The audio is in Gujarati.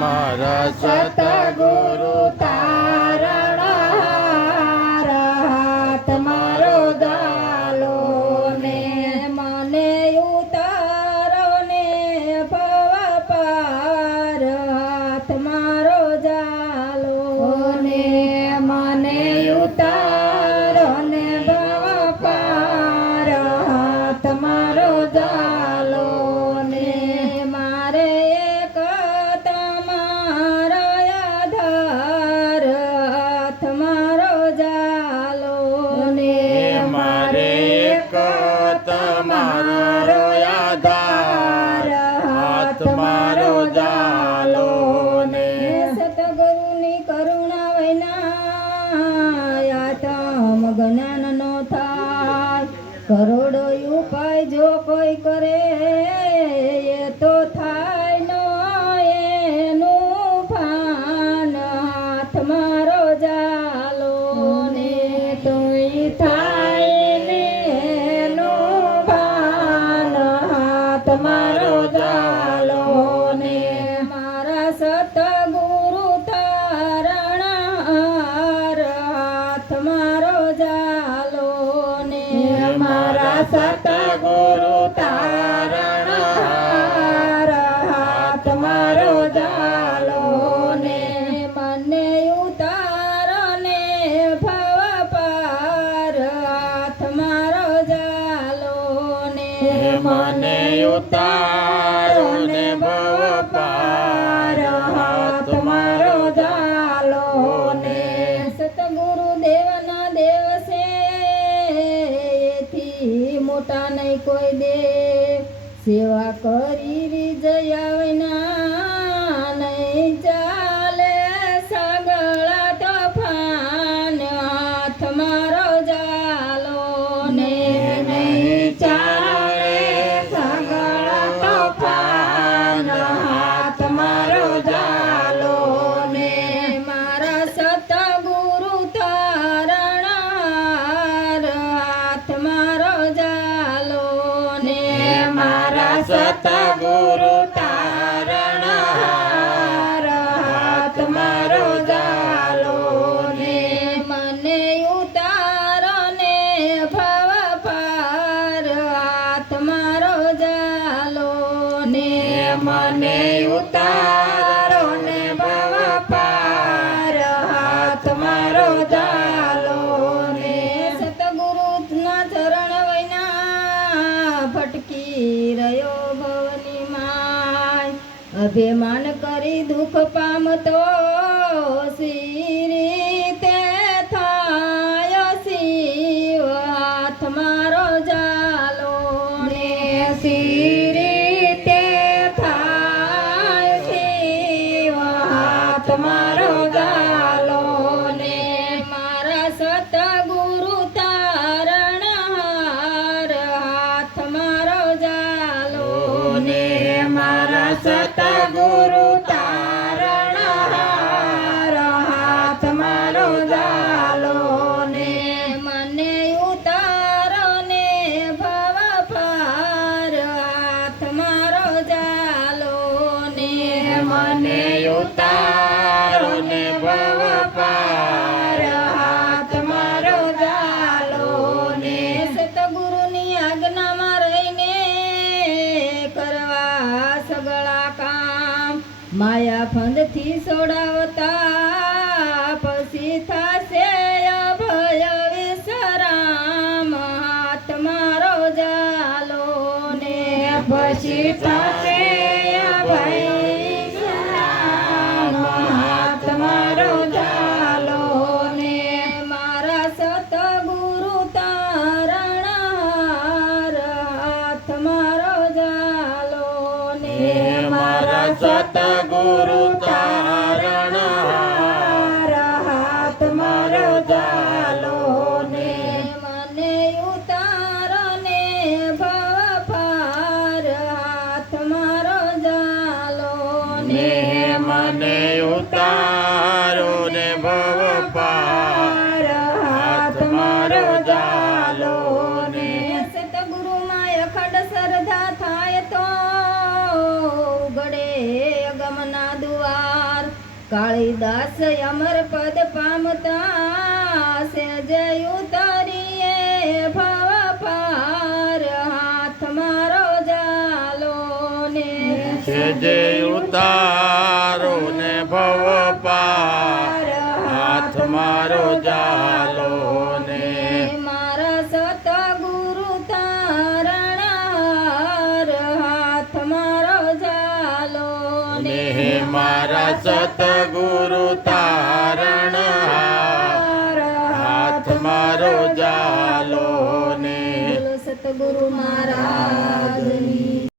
મારા સતગુરુ આધાર મારો સતગુરુની કરુણા વિના આતમ જ્ઞાન નો થાય. કરોડો ઉપાય જો કોઈ કરે સતગુરુ તારણ હાર હાથ મારો જાલો ને મને ઉતાર ને ભવ પાર હાથ મારો જાલો ને મને ઉતારો સેવા કરી વિજય મને ઉતારો ને બાવા પાર. હાથ મારો જાલો ને સતગુરુના ચરણ વૈના ભટકી રહ્યો ભવની માય. અભિમાન કરી દુઃખ પામતો સી રીતે થાય શિવ? હાથ મારો જાલો ને સી મને ઉતારો ને ભવ પાર, હાથ મારો જાલો ને. સતગુરુની આજ્ઞામાં રહીને કરવા સગળા કામ, માયા ફંદથી છોડાવતા ને મારા સતગુરુ ચારણ હાથ મારો જાલો ને. મને ઉતારો ને ભવ પાર હાથ મારો જાલો ને. મને ઉતારો ને ભવ કાળીદાસ અમર પદ પામતા સેજે ઉતારીએ ભવ પાર હાથ મારો જાલો ને છે હાથ મારો જાલો ને હે મારા સતગુરુ